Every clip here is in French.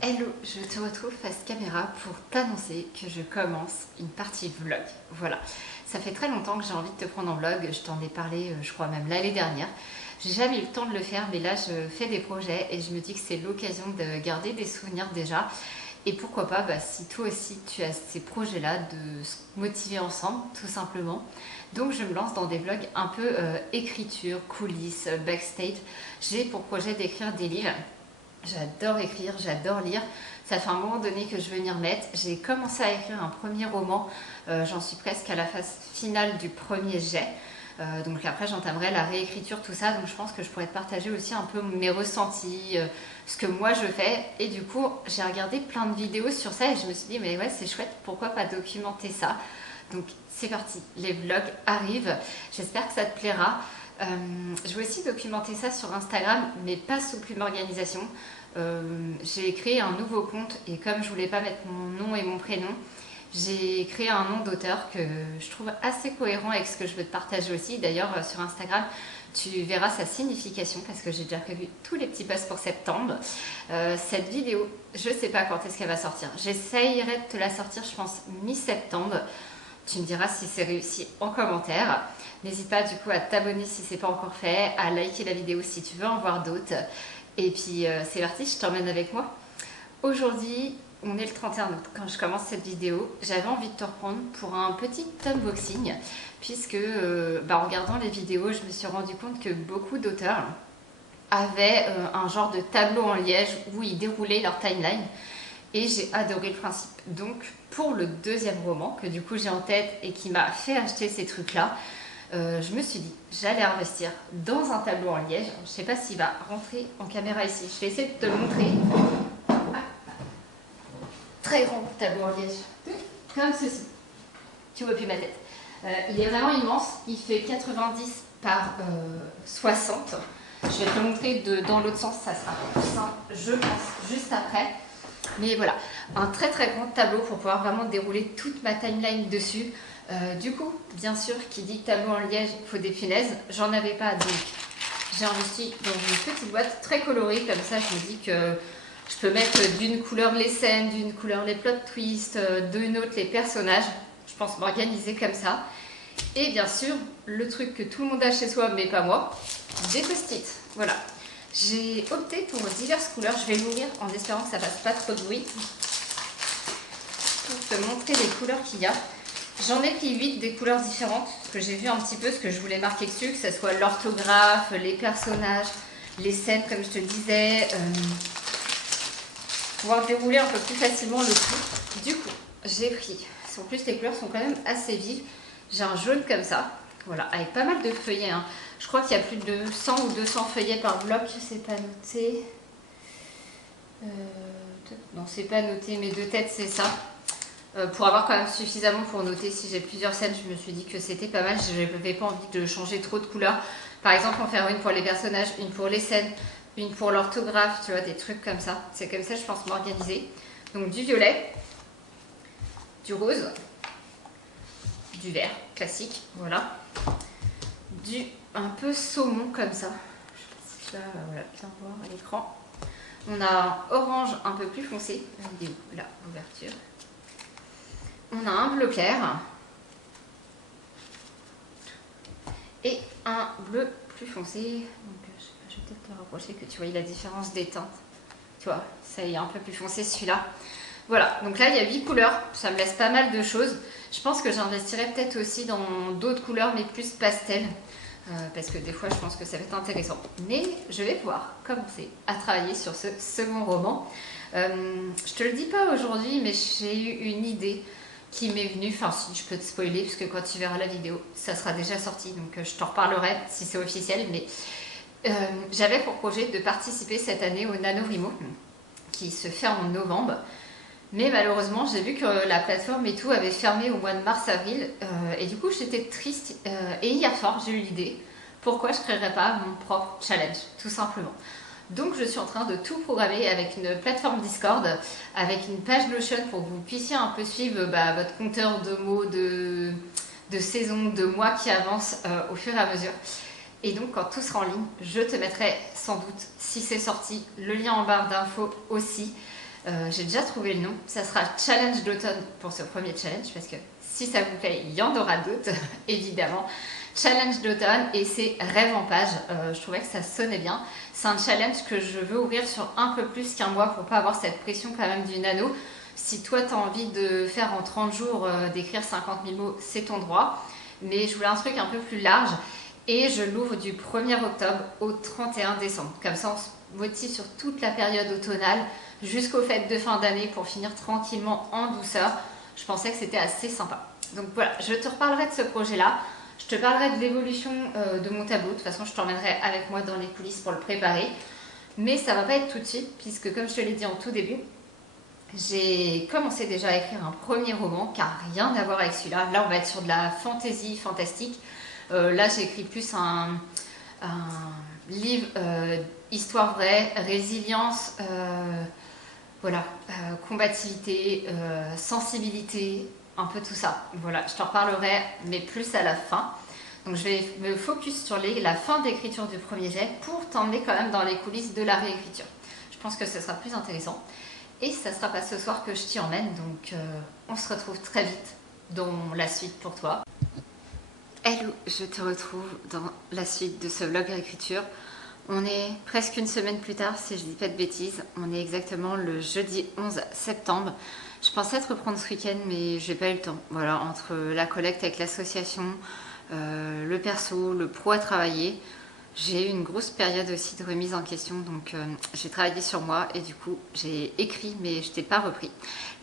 Hello, je te retrouve face caméra pour t'annoncer que je commence une partie vlog. Voilà, ça fait très longtemps que j'ai envie de te prendre en vlog, je t'en ai parlé je crois même l'année dernière. J'ai jamais eu le temps de le faire mais là je fais des projets et je me dis que c'est l'occasion de garder des souvenirs déjà. Et pourquoi pas, si toi aussi tu as ces projets-là, de se motiver ensemble tout simplement. Donc je me lance dans des vlogs un peu écriture, coulisses, backstage. J'ai pour projet d'écrire des livres. J'adore écrire, j'adore lire. Ça fait un moment donné que je veux m'y remettre. J'ai commencé à écrire un premier roman. J'en suis presque à la phase finale du premier jet. Donc après j'entamerai la réécriture, tout ça. Donc je pense que je pourrais te partager aussi un peu mes ressentis, ce que moi je fais. Et du coup j'ai regardé plein de vidéos sur ça et je me suis dit mais ouais c'est chouette, pourquoi pas documenter ça. Donc c'est parti, les vlogs arrivent. J'espère que ça te plaira. Je vais aussi documenter ça sur Instagram, mais pas sous Plume Organisation. J'ai créé un nouveau compte et comme je voulais pas mettre mon nom et mon prénom, j'ai créé un nom d'auteur que je trouve assez cohérent avec ce que je veux te partager aussi. D'ailleurs, sur Instagram, tu verras sa signification parce que j'ai déjà prévu tous les petits posts pour septembre. Cette vidéo, je sais pas quand est-ce qu'elle va sortir. J'essayerai de te la sortir, je pense, mi-septembre. Tu me diras si c'est réussi en commentaire. N'hésite pas du coup à t'abonner si ce n'est pas encore fait, à liker la vidéo si tu veux en voir d'autres. Et puis c'est parti, je t'emmène avec moi. Aujourd'hui, on est le 31 août quand je commence cette vidéo. J'avais envie de te reprendre pour un petit unboxing puisque en regardant les vidéos, je me suis rendu compte que beaucoup d'auteurs avaient un genre de tableau en liège où ils déroulaient leur timeline. Et j'ai adoré le principe. Donc pour le deuxième roman que du coup j'ai en tête et qui m'a fait acheter ces trucs là, je me suis dit j'allais investir dans un tableau en liège. Je ne sais pas s'il va rentrer en caméra ici, je vais essayer de te le montrer. Très grand tableau en liège, comme ceci. Tu vois plus ma tête. Il est vraiment immense, il fait 90 par 60. Je vais te le montrer dans l'autre sens, ça sera plus simple je pense juste après. Mais voilà, un très très grand tableau pour pouvoir vraiment dérouler toute ma timeline dessus. Du coup, bien sûr, qui dit tableau en liège, il faut des punaises. J'en avais pas, donc j'ai investi dans une petite boîte très colorée. Comme ça, je me dis que je peux mettre d'une couleur les scènes, d'une couleur les plot twists, d'une autre les personnages. Je pense m'organiser comme ça. Et bien sûr, le truc que tout le monde a chez soi, mais pas moi, des post-it. Voilà. J'ai opté pour diverses couleurs. Je vais l'ouvrir en espérant que ça fasse pas trop de bruit. Pour te montrer les couleurs qu'il y a. J'en ai pris 8 des couleurs différentes. Parce que j'ai vu un petit peu ce que je voulais marquer dessus. Que ce soit l'orthographe, les personnages, les scènes comme je te le disais. Pouvoir dérouler un peu plus facilement le tout. Du coup, j'ai pris. En plus, les couleurs sont quand même assez vives. J'ai un jaune comme ça. Voilà, avec pas mal de feuillets. Hein. Je crois qu'il y a plus de 100 ou 200 feuillets par bloc. C'est pas noté. Non, c'est pas noté, mais de tête, c'est ça. Pour avoir quand même suffisamment pour noter si j'ai plusieurs scènes, je me suis dit que c'était pas mal. Je n'avais pas envie de changer trop de couleurs. Par exemple, en faire une pour les personnages, une pour les scènes, une pour l'orthographe, tu vois, des trucs comme ça. C'est comme ça, je pense, m'organiser. Donc du violet, du rose, du vert, classique, voilà. Du un peu saumon comme ça. Je sais pas si tu vas voilà, bien voir à l'écran. On a un orange un peu plus foncé. Il est où? Là, l'ouverture. On a un bleu clair. Et un bleu plus foncé. Donc, je vais peut-être te rapprocher que tu vois la différence des teintes. Tu vois, ça y est un peu plus foncé celui-là. Voilà, donc là il y a 8 couleurs, ça me laisse pas mal de choses. Je pense que j'investirai peut-être aussi dans d'autres couleurs mais plus pastel. Parce que des fois je pense que ça va être intéressant. Mais je vais pouvoir commencer à travailler sur ce second roman. Je te le dis pas aujourd'hui mais j'ai eu une idée qui m'est venue. Enfin si je peux te spoiler parce que quand tu verras la vidéo ça sera déjà sorti. Donc je t'en reparlerai si c'est officiel. Mais j'avais pour projet de participer cette année au NaNoWriMo qui se fait en novembre. Mais malheureusement, j'ai vu que la plateforme et tout avait fermé au mois de mars-avril. Et du coup, j'étais triste. Et hier soir, j'ai eu l'idée. Pourquoi je ne créerais pas mon propre challenge, tout simplement. Donc, je suis en train de tout programmer avec une plateforme Discord, avec une page Notion pour que vous puissiez un peu suivre votre compteur de mots, de saisons, de mois qui avancent au fur et à mesure. Et donc, quand tout sera en ligne, je te mettrai sans doute, si c'est sorti, le lien en barre d'infos aussi. J'ai déjà trouvé le nom, ça sera Challenge d'automne pour ce premier challenge, parce que si ça vous plaît, il y en aura d'autres, évidemment. Challenge d'automne, et c'est Rêve en page. Je trouvais que ça sonnait bien. C'est un challenge que je veux ouvrir sur un peu plus qu'un mois pour pas avoir cette pression quand même du nano. Si toi tu as envie de faire en 30 jours, d'écrire 50 000 mots, c'est ton droit. Mais je voulais un truc un peu plus large, et je l'ouvre du 1er octobre au 31 décembre. Comme ça on se motive sur toute la période automnale jusqu'aux fêtes de fin d'année pour finir tranquillement en douceur. Je pensais que c'était assez sympa. Donc voilà, je te reparlerai de ce projet-là. Je te parlerai de l'évolution de mon tableau. De toute façon, je t'emmènerai avec moi dans les coulisses pour le préparer. Mais ça va pas être tout de suite, puisque comme je te l'ai dit en tout début, j'ai commencé déjà à écrire un premier roman qui n'a rien à voir avec celui-là. Là, on va être sur de la fantasy fantastique. Là, j'ai écrit plus un livre histoire vraie, résilience, voilà, combativité, sensibilité, un peu tout ça. Voilà, je t'en reparlerai, mais plus à la fin. Donc je vais me focus sur la fin d'écriture du premier jet pour t'emmener quand même dans les coulisses de la réécriture. Je pense que ce sera plus intéressant. Et ça ne sera pas ce soir que je t'y emmène, donc on se retrouve très vite dans la suite pour toi. Hello, je te retrouve dans la suite de ce vlog réécriture. On est presque une semaine plus tard, si je dis pas de bêtises. On est exactement le jeudi 11 septembre. Je pensais te reprendre ce week-end, mais j'ai pas eu le temps. Voilà, entre la collecte avec l'association, le perso, le pro à travailler, j'ai eu une grosse période aussi de remise en question. Donc j'ai travaillé sur moi et du coup j'ai écrit, mais je t'ai pas repris.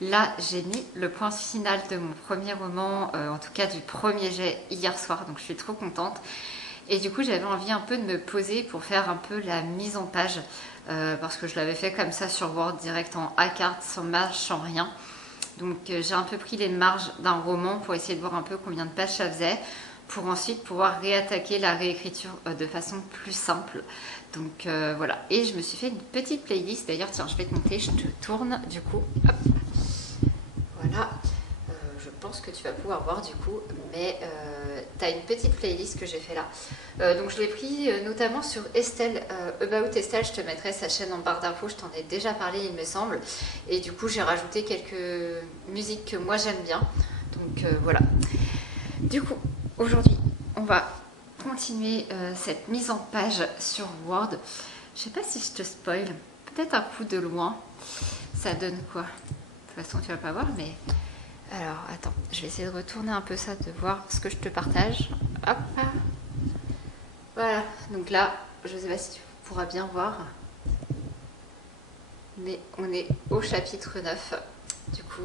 Là, j'ai mis le point final de mon premier roman, en tout cas du premier jet hier soir. Donc je suis trop contente. Et du coup, j'avais envie un peu de me poser pour faire un peu la mise en page, parce que je l'avais fait comme ça sur Word, direct en A4, sans marge, sans rien. Donc j'ai un peu pris les marges d'un roman pour essayer de voir un peu combien de pages ça faisait, pour ensuite pouvoir réattaquer la réécriture de façon plus simple. Donc voilà, et je me suis fait une petite playlist. D'ailleurs, tiens, je vais te montrer, je te tourne du coup. Hop. Voilà. Je pense que tu vas pouvoir voir du coup, mais tu as une petite playlist que j'ai fait là. Donc je l'ai pris notamment sur Estelle, About Estelle, je te mettrai sa chaîne en barre d'infos, je t'en ai déjà parlé il me semble. Et du coup j'ai rajouté quelques musiques que moi j'aime bien. Donc voilà. Du coup, aujourd'hui, on va continuer cette mise en page sur Word. Je sais pas si je te spoil, peut-être un coup de loin. Ça donne quoi? De toute façon tu vas pas voir, mais... Alors, attends, je vais essayer de retourner un peu ça, de voir ce que je te partage. Hop. Voilà, donc là, je ne sais pas si tu pourras bien voir, mais on est au chapitre 9. Du coup,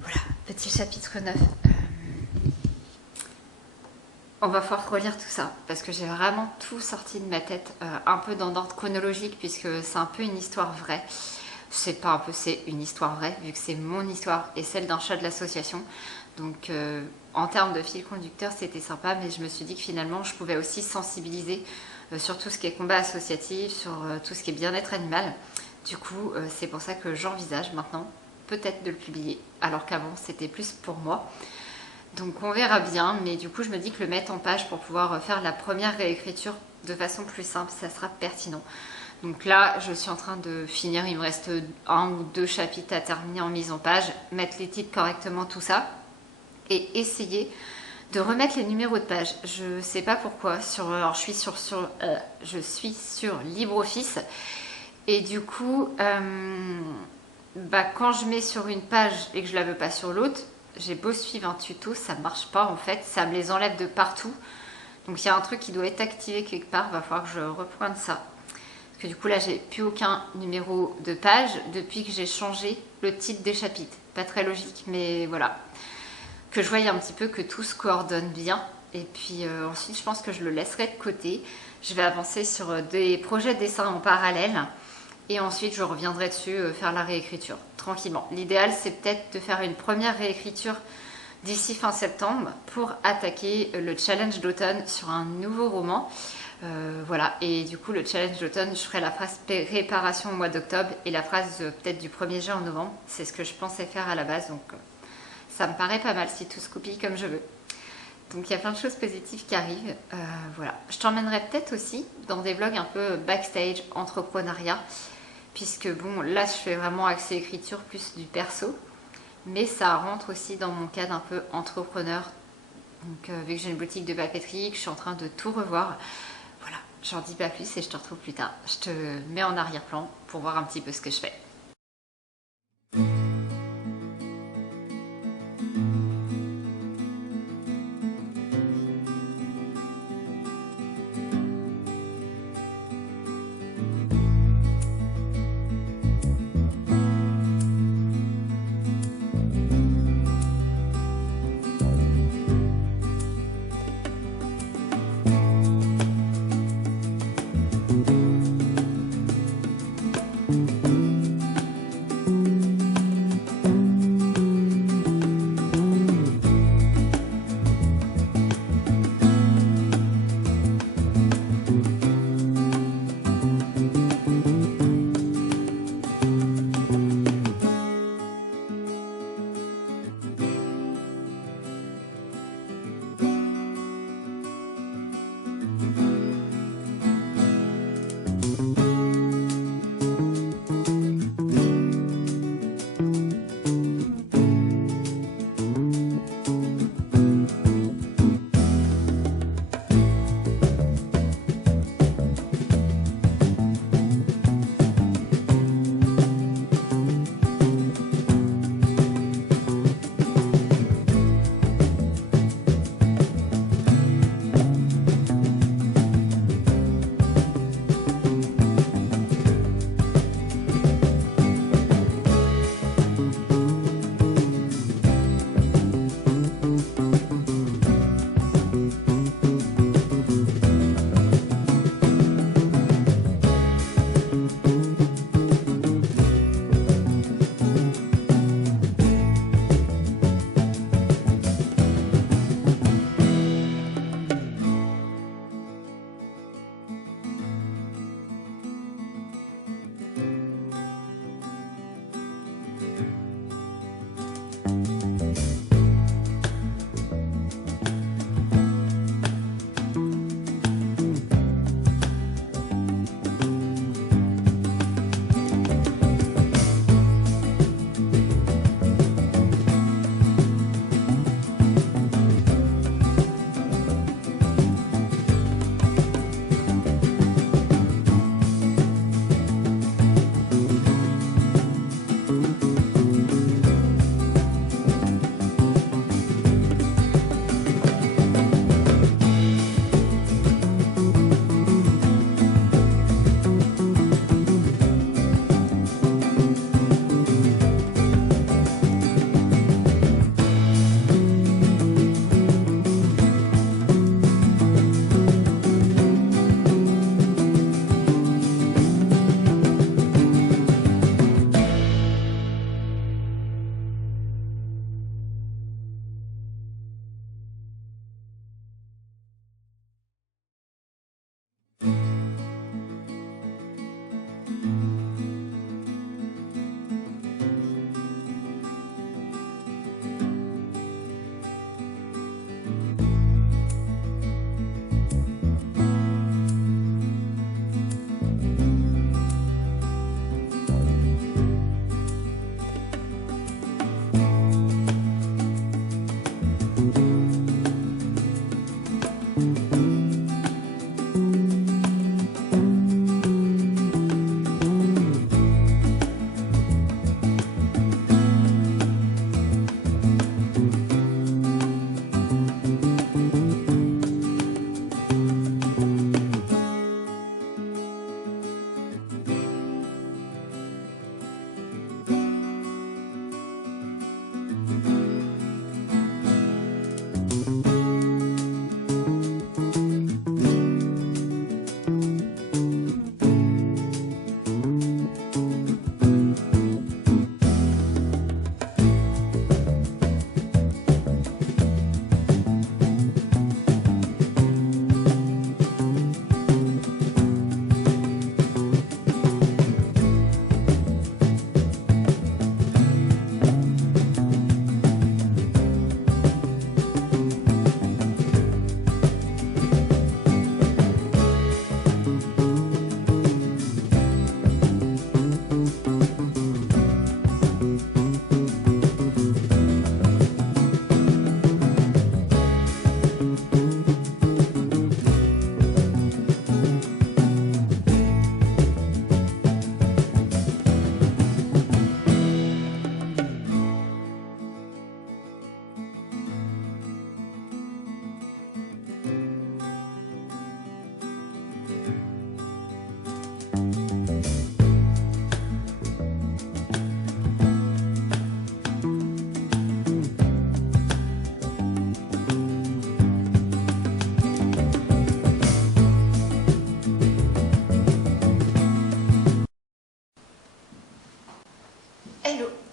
voilà, petit chapitre 9. On va pouvoir relire tout ça, parce que j'ai vraiment tout sorti de ma tête, un peu dans l'ordre chronologique, puisque c'est un peu une histoire vraie. C'est pas un peu, c'est une histoire vraie, vu que c'est mon histoire et celle d'un chat de l'association. Donc en termes de fil conducteur, c'était sympa, mais je me suis dit que finalement, je pouvais aussi sensibiliser sur tout ce qui est combat associatif, sur tout ce qui est bien-être animal. Du coup, c'est pour ça que j'envisage maintenant peut-être de le publier, alors qu'avant, c'était plus pour moi. Donc on verra bien, mais du coup, je me dis que le mettre en page pour pouvoir faire la première réécriture de façon plus simple, ça sera pertinent. Donc là, je suis en train de finir, il me reste 1 ou 2 chapitres à terminer en mise en page, mettre les titres correctement, tout ça, et essayer de remettre les numéros de page. Je ne sais pas pourquoi, alors je suis sur LibreOffice, et du coup, quand je mets sur une page et que je ne la veux pas sur l'autre, j'ai beau suivre un tuto, ça ne marche pas en fait, ça me les enlève de partout. Donc il y a un truc qui doit être activé quelque part, il va falloir que je repointe ça. Que du coup là j'ai plus aucun numéro de page depuis que j'ai changé le titre des chapitres. Pas très logique, mais voilà, que je voyais un petit peu que tout se coordonne bien. Et puis ensuite je pense que je le laisserai de côté. Je vais avancer sur des projets de dessin en parallèle et ensuite je reviendrai dessus faire la réécriture tranquillement. L'idéal c'est peut-être de faire une première réécriture d'ici fin septembre pour attaquer le challenge d'automne sur un nouveau roman. Voilà, et du coup le challenge d'automne, je ferai la phrase réparation au mois d'octobre et la phrase peut-être du 1er jet en novembre. C'est ce que je pensais faire à la base, donc ça me paraît pas mal si tout se copie comme je veux. Donc il y a plein de choses positives qui arrivent. Voilà, je t'emmènerai peut-être aussi dans des vlogs un peu backstage, entrepreneuriat, puisque bon, là je fais vraiment accès écriture plus du perso, mais ça rentre aussi dans mon cadre un peu entrepreneur. Donc vu que j'ai une boutique de papeterie, que je suis en train de tout revoir, voilà, j'en dis pas plus et je te retrouve plus tard. Je te mets en arrière-plan pour voir un petit peu ce que je fais.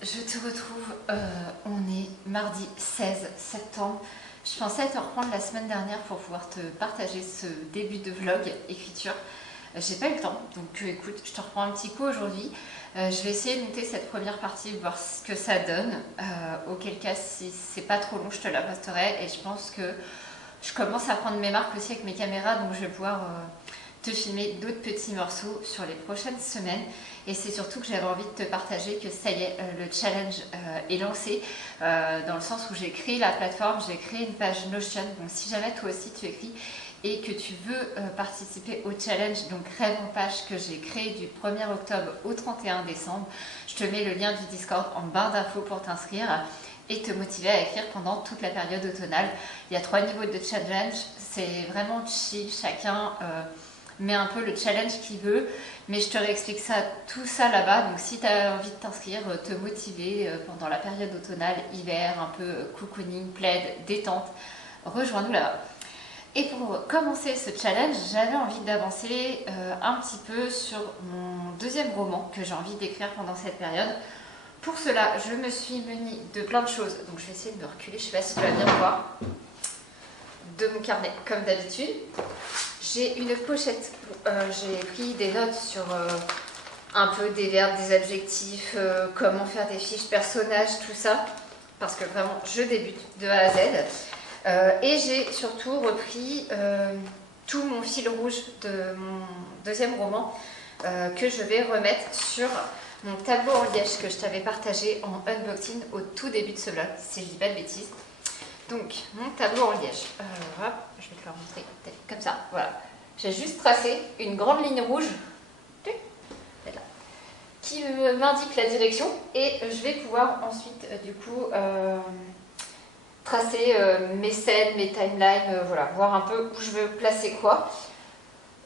je te retrouve, on est mardi 16 septembre. Je pensais te reprendre la semaine dernière pour pouvoir te partager ce début de vlog écriture. J'ai pas eu le temps, donc écoute, je te reprends un petit coup aujourd'hui. Je vais essayer de noter cette première partie, voir ce que ça donne. Auquel cas, si c'est pas trop long, je te la posterai. Et je pense que je commence à prendre mes marques aussi avec mes caméras, donc je vais pouvoir te filmer d'autres petits morceaux sur les prochaines semaines. Et c'est surtout que j'avais envie de te partager que ça y est, le challenge est lancé, dans le sens où j'ai créé la plateforme, j'ai créé une page Notion. Donc si jamais toi aussi tu écris et que tu veux participer au challenge, donc Rêve en page, que j'ai créé du 1er octobre au 31 décembre, je te mets le lien du Discord en barre d'infos pour t'inscrire et te motiver à écrire pendant toute la période automnale. Il y a 3 niveaux de challenge, c'est vraiment chill, chacun met un peu le challenge qu'il veut, mais je te réexplique ça, tout ça là-bas. Donc si tu as envie de t'inscrire, te motiver pendant la période automnale, hiver, un peu cocooning, plaid, détente, rejoins-nous là-bas. Et pour commencer ce challenge, j'avais envie d'avancer un petit peu sur mon deuxième roman que j'ai envie d'écrire pendant cette période. Pour cela, je me suis munie de plein de choses. Donc je vais essayer de me reculer, je ne sais pas si tu vas bien me voir. De mon carnet, comme d'habitude. J'ai une pochette. J'ai pris des notes sur un peu des verbes, des adjectifs, comment faire des fiches personnages, tout ça. Parce que vraiment, je débute de A à Z. Et j'ai surtout repris tout mon fil rouge de mon deuxième roman que je vais remettre sur mon tableau en liège que je t'avais partagé en unboxing au tout début de ce vlog, si je dis pas de bêtises. Donc, mon tableau en liège. Hop, je vais te le remontrer peut-être comme ça. Voilà. J'ai juste tracé une grande ligne rouge qui m'indique la direction et je vais pouvoir ensuite, du coup, tracer mes scènes, mes timelines, voilà, voir un peu où je veux placer quoi.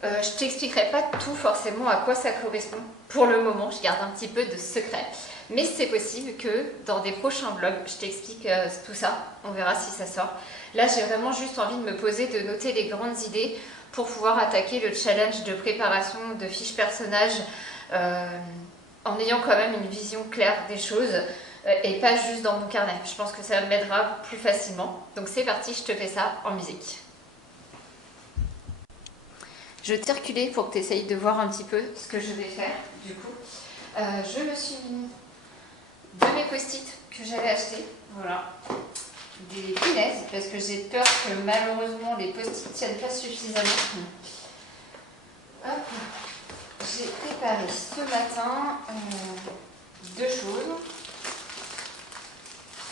Je t'expliquerai pas tout forcément à quoi ça correspond. Pour le moment, je garde un petit peu de secret. Mais c'est possible que dans des prochains vlogs, je t'explique tout ça. On verra si ça sort. Là, j'ai vraiment juste envie de me poser, de noter les grandes idées pour pouvoir attaquer le challenge de préparation de fiches personnages en ayant quand même une vision claire des choses et pas juste dans mon carnet. Je pense que ça m'aidera plus facilement. Donc c'est parti, je te fais ça en musique. Je vais circuler pour que tu essayes de voir un petit peu ce que je vais faire du coup. Je me suis mis de mes post-it que j'avais achetés, voilà, des punaises, parce que j'ai peur que malheureusement les post-it ne tiennent pas suffisamment. Hop. J'ai préparé ce matin deux choses.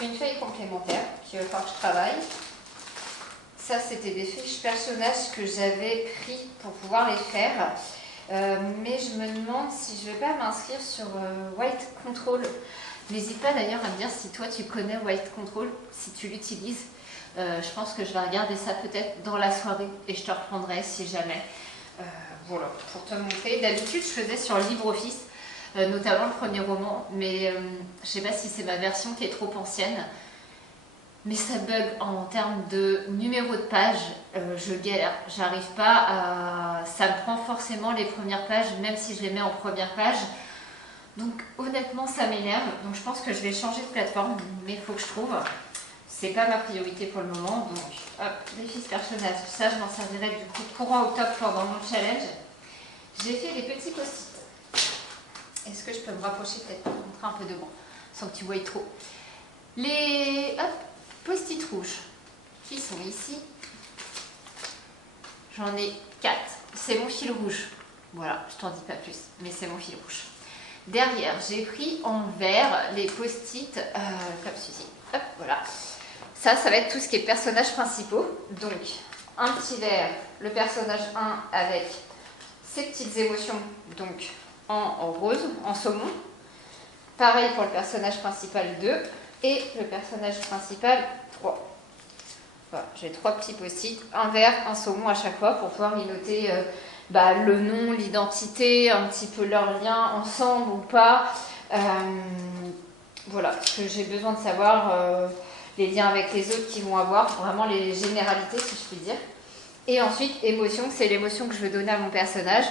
Une feuille complémentaire qu'il va falloir que je travaille. Ça, c'était des fiches personnages que j'avais pris pour pouvoir les faire. Mais je me demande si je ne vais pas m'inscrire sur White Control. N'hésite pas d'ailleurs à me dire si toi tu connais White Control, si tu l'utilises. Je pense que je vais regarder ça peut-être dans la soirée et je te reprendrai si jamais. Voilà, pour te montrer. D'habitude, je faisais sur LibreOffice, notamment le premier roman, mais je ne sais pas si c'est ma version qui est trop ancienne. Mais ça bug en termes de numéro de page, je galère, j'arrive pas à... Ça me prend forcément les premières pages, même si je les mets en première page. Donc honnêtement ça m'énerve, donc je pense que je vais changer de plateforme, mais il faut que je trouve. C'est pas ma priorité pour le moment, donc hop, les fiches personnages, ça je m'en servirai du coup courant octobre pendant mon challenge. J'ai fait les petits post-it. Est-ce que je peux me rapprocher peut-être pour te montrer un peu de moi, sans que tu voyes trop. Les... Hop, post-it rouges qui sont ici, j'en ai 4, c'est mon fil rouge, voilà, je t'en dis pas plus, mais c'est mon fil rouge. Derrière, j'ai pris en vert les post-it comme ceci, hop, voilà. Ça va être tout ce qui est personnages principaux, donc un petit vert, le personnage 1 avec ses petites émotions, donc en rose, en saumon. Pareil pour le personnage principal 2. Et le personnage principal 3. Voilà, j'ai 3 petits post-it, un vert, un saumon à chaque fois pour pouvoir y noter le nom, l'identité, un petit peu leur lien ensemble ou pas. Voilà, ce que j'ai besoin de savoir, les liens avec les autres qu'ils vont avoir, vraiment les généralités si je puis dire. Et ensuite, émotion, c'est l'émotion que je veux donner à mon personnage,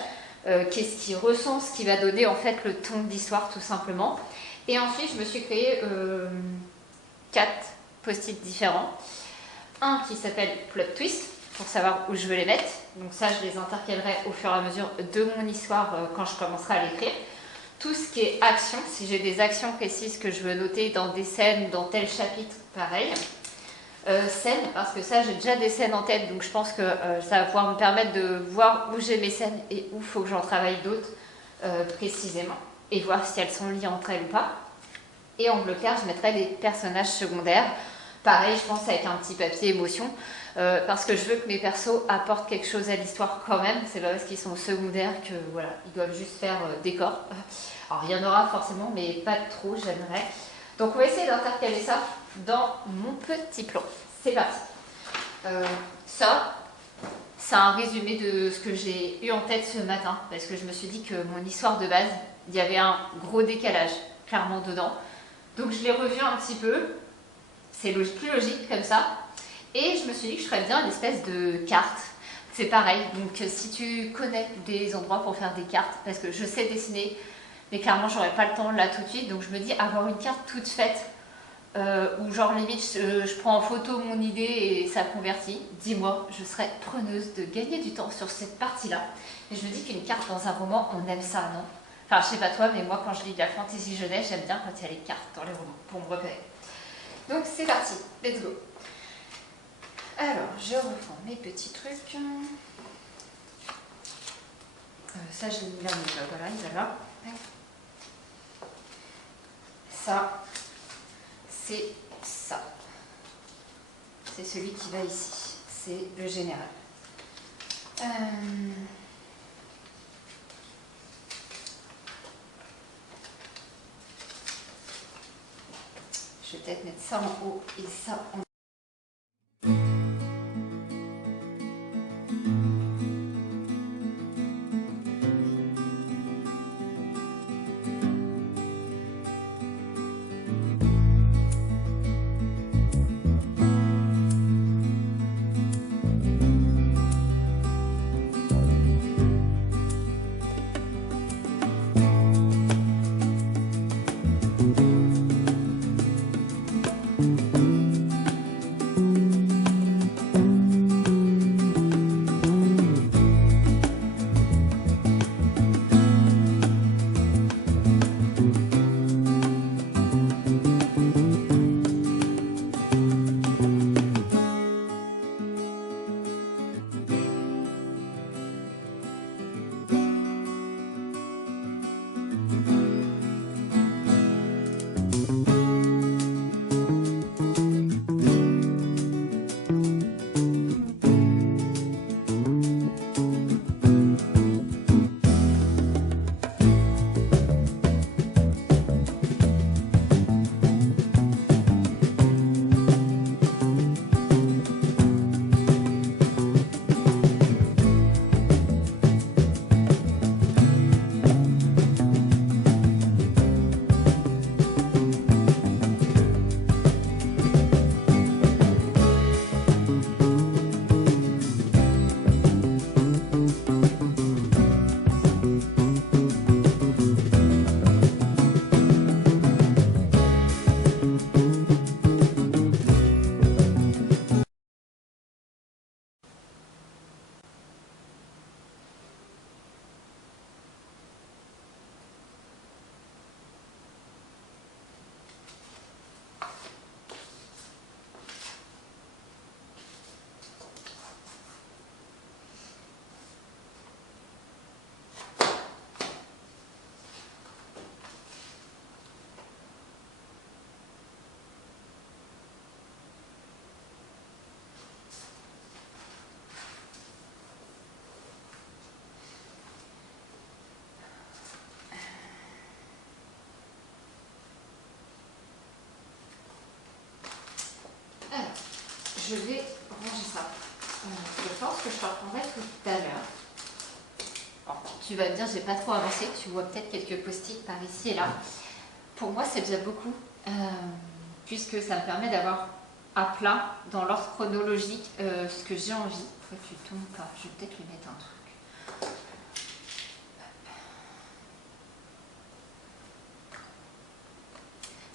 qu'est-ce qu'il ressent, ce qui va donner en fait le ton de l'histoire tout simplement. Et ensuite, je me suis créé 4 post-it différents. Un qui s'appelle Plot Twist, pour savoir où je veux les mettre. Donc ça, je les intercalerai au fur et à mesure de mon histoire quand je commencerai à l'écrire. Tout ce qui est action, si j'ai des actions précises que je veux noter dans des scènes, dans tel chapitre, pareil. Scènes, parce que ça, j'ai déjà des scènes en tête, donc je pense que ça va pouvoir me permettre de voir où j'ai mes scènes et où il faut que j'en travaille d'autres précisément, et voir si elles sont liées entre elles ou pas. Et en bleu clair, je mettrai les personnages secondaires. Pareil, je pense avec un petit papier émotion, parce que je veux que mes persos apportent quelque chose à l'histoire quand même. C'est pas parce qu'ils sont secondaires que voilà, ils doivent juste faire décor. Alors il y en aura forcément, mais pas trop, j'aimerais. Donc on va essayer d'intercaler ça dans mon petit plan. C'est parti. Ça, c'est un résumé de ce que j'ai eu en tête ce matin, parce que je me suis dit que mon histoire de base, il y avait un gros décalage, clairement dedans. Donc je l'ai revu un petit peu. C'est plus logique comme ça. Et je me suis dit que je ferais bien une espèce de carte. C'est pareil, donc si tu connais des endroits pour faire des cartes, parce que je sais dessiner, mais clairement j'aurais pas le temps là tout de suite, donc je me dis avoir une carte toute faite, où genre limite je prends en photo mon idée et ça convertit, dis-moi, je serais preneuse de gagner du temps sur cette partie-là. Et je me dis qu'une carte dans un roman, on aime ça, non? Enfin, je sais pas toi, mais moi quand je lis de la fantasy jeunesse, j'aime bien quand il y a les cartes dans les romans, pour me repérer. Donc c'est parti, let's go. Alors, je reprends mes petits trucs. Ça, je l'ai mis là, mais voilà, il va là. Ça, c'est ça. C'est celui qui va ici. C'est le général. Je vais peut-être mettre ça en haut et ça en bas. Alors, je vais ranger ça. Je pense que je te reprendrai tout à l'heure. Tu vas me dire, j'ai pas trop avancé, tu vois peut-être quelques post-it par ici et là. Pour moi, c'est déjà beaucoup, puisque ça me permet d'avoir à plat, dans l'ordre chronologique, ce que j'ai envie. Faut que tu tombes pas, je vais peut-être lui mettre un truc.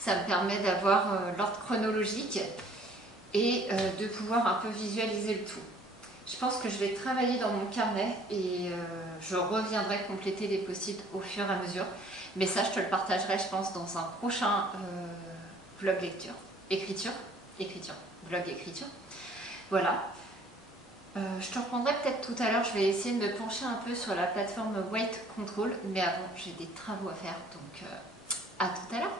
Ça me permet d'avoir l'ordre chronologique et de pouvoir un peu visualiser le tout. Je pense que je vais travailler dans mon carnet et je reviendrai compléter les post-it au fur et à mesure. Mais ça, je te le partagerai, je pense, dans un prochain vlog lecture. Écriture. Vlog écriture. Voilà. Je te reprendrai peut-être tout à l'heure. Je vais essayer de me pencher un peu sur la plateforme Weight Control. Mais avant, j'ai des travaux à faire. Donc, à tout à l'heure.